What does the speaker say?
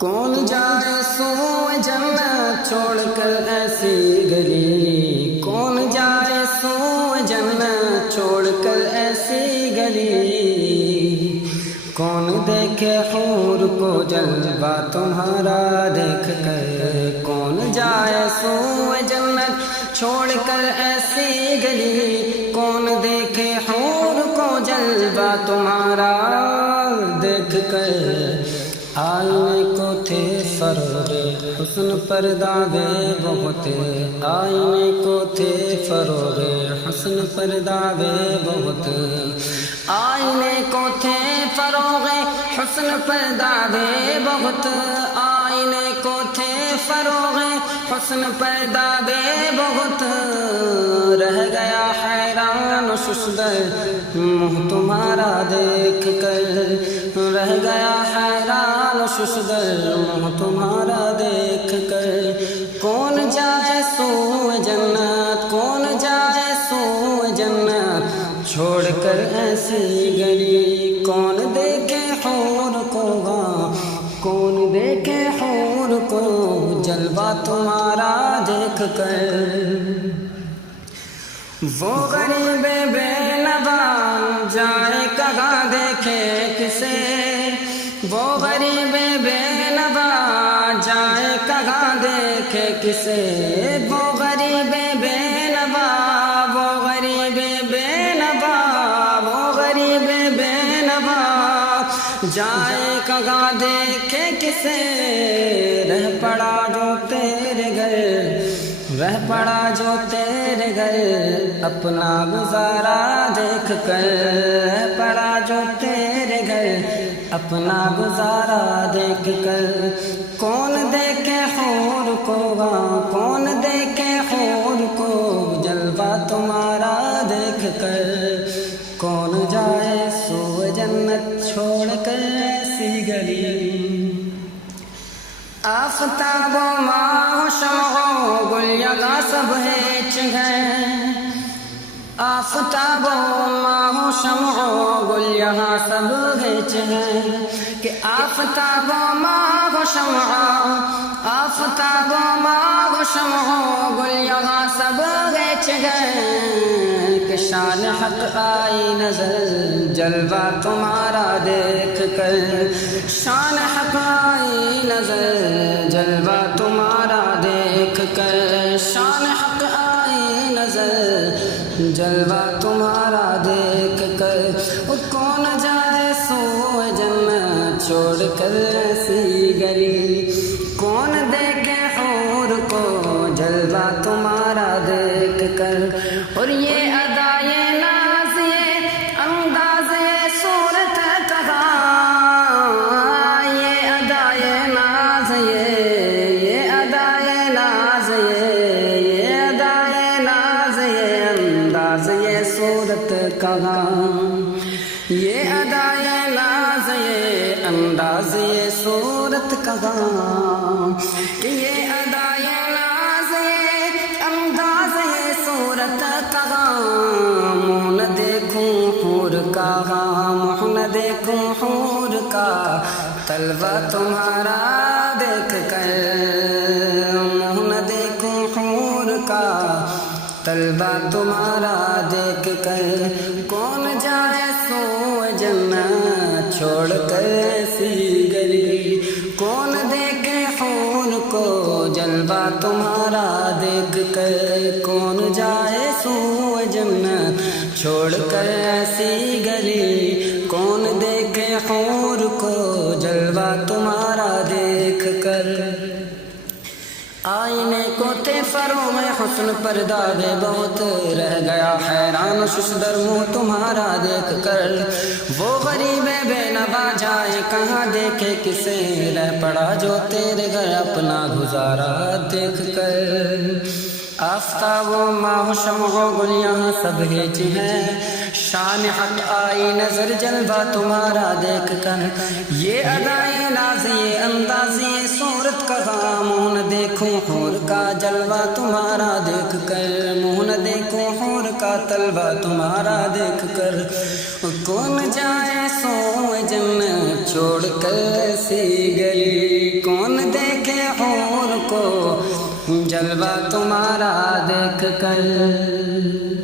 کون جائے سوئے جنت چھوڑ کر ایسی گلی، کون جائے سوئے جنت چھوڑ کر ایسی گلی، کون دیکھے حور کو جلوہ تمہارا دیکھ کر، کون جائے سوئے جنت چھوڑ کر ایسی گلی، کون دیکھے حور کو جلوہ تمہارا دیکھ کر، آئینے کو تھے فروغ حسن پر دعوے بہت، آئینے کو تھے فروغ حسن پر دعوے بہت، آئینے کو تھے فروغ حسن پر دعوے بہت، آئینے کو تھے فروغ حسن پر دعوے بہت، رہ گیا حیران و ششدر منہ تمہارا دیکھ کر، رہ گیا حیران و ششدر منہ تمہارا دیکھ کر، کون جائے سوئے جنت، کون جائے سوئے جنت چھوڑ کر ایسی گلی، کون دیکھے حور کو وہاں، کون دیکھے حور کو جلوہ تمہارا دیکھ کر، وہ غریب بے نوا جائے کہاں دیکھے کسے، وہ غریب بے نوا جائے کہاں دیکھے کسے، وہ غریب بے نوا، وہ غریب بے نوا، وہ غریب بے نوا جائے کہاں دیکھے کسے، رہ پڑا جو تیرے گھر، رہ پڑا جو تیرے گھر اپنا گزارا دیکھ کر، رہ پڑا جو تیرے گھر اپنا گزارا دیکھ کر، کون دیکھے حور کو وہاں، کون دیکھے حور کو جلوہ تمہارا دیکھ کر، کون جائے سوئے جنت چھوڑ کر ایسی گلی، آفتاب و ماہ و شمع و گل یگاں سب ہیچ گئے، آفتاب و ماہ و شمع و گل یہاں سب ہیچ گئے، کہ آفتاب و ماہ و شمع، آفتاب و ماہ و شمع و گل یہاں سب ہیچ گئے، کہ شان حق آئی نظر جلوہ تمہارا دیکھ کر، شان حق آئی نظر جلوہ تمہارا دیکھ کر، شان حق آئی نظر جلوہ تمہارا دیکھ کر، کون جائے سوئے جنت چھوڑ کر ایسی گلی، کون دیکھے حور کو جلوہ تمہارا دیکھ کر، اور یہ ادائے ناز یہ انداز یہ صورت کہاں، یہ ادائے ناز یہ ادائے ناز یہ ادائے ناز یہ انداز یہ صورت کہاں، یہ ادائے ناز یہ انداز یہ صورت کہاں، کہ یہ ادائے ناز یہ انداز یہ صورت کہاں، منہ نہ دیکھوں حور کا، منہ نہ دیکھوں حور کا طلبہ تمہارا دیکھ کر، منہ نہ دیکھوں حور کا طلبہ تمہارا دیکھ کر، کون جائے سوئے جنت چھوڑ کر ایسی گلی، کون دیکھے حور کو جلوہ تمہارا دیکھ کر، کون جائے سوئے جنت چھوڑ کر ایسی گلی، کون دیکھے حور کو جلوہ تمہارا دیکھ کر، آئینے کو تھے فروغ حسن پر دعوے بہت، رہ گیا حیران و ششدر منہ تمہارا دیکھ کر، وہ غریب بے نوا جائے کہاں دیکھے کسے، رہ پڑا جو تیرے گھر اپنا گزارا دیکھ کر، آفتاب و ماہ و شمع و گل یہاں سب ہیچ ہیں، شان حق آئی نظر جلوہ تمہارا دیکھ کر، یہ ادائے ناز یہ انداز یہ صورت کہاں، منہ نہ دیکھوں حور کا جلوہ تمہارا دیکھ کر، منہ نہ دیکھوں حور کا طلبہ تمہارا دیکھ کر، کون جائے سوئے جنت چھوڑ کر ایسی گلی، کون کو جلوہ تمہارا دیکھ کر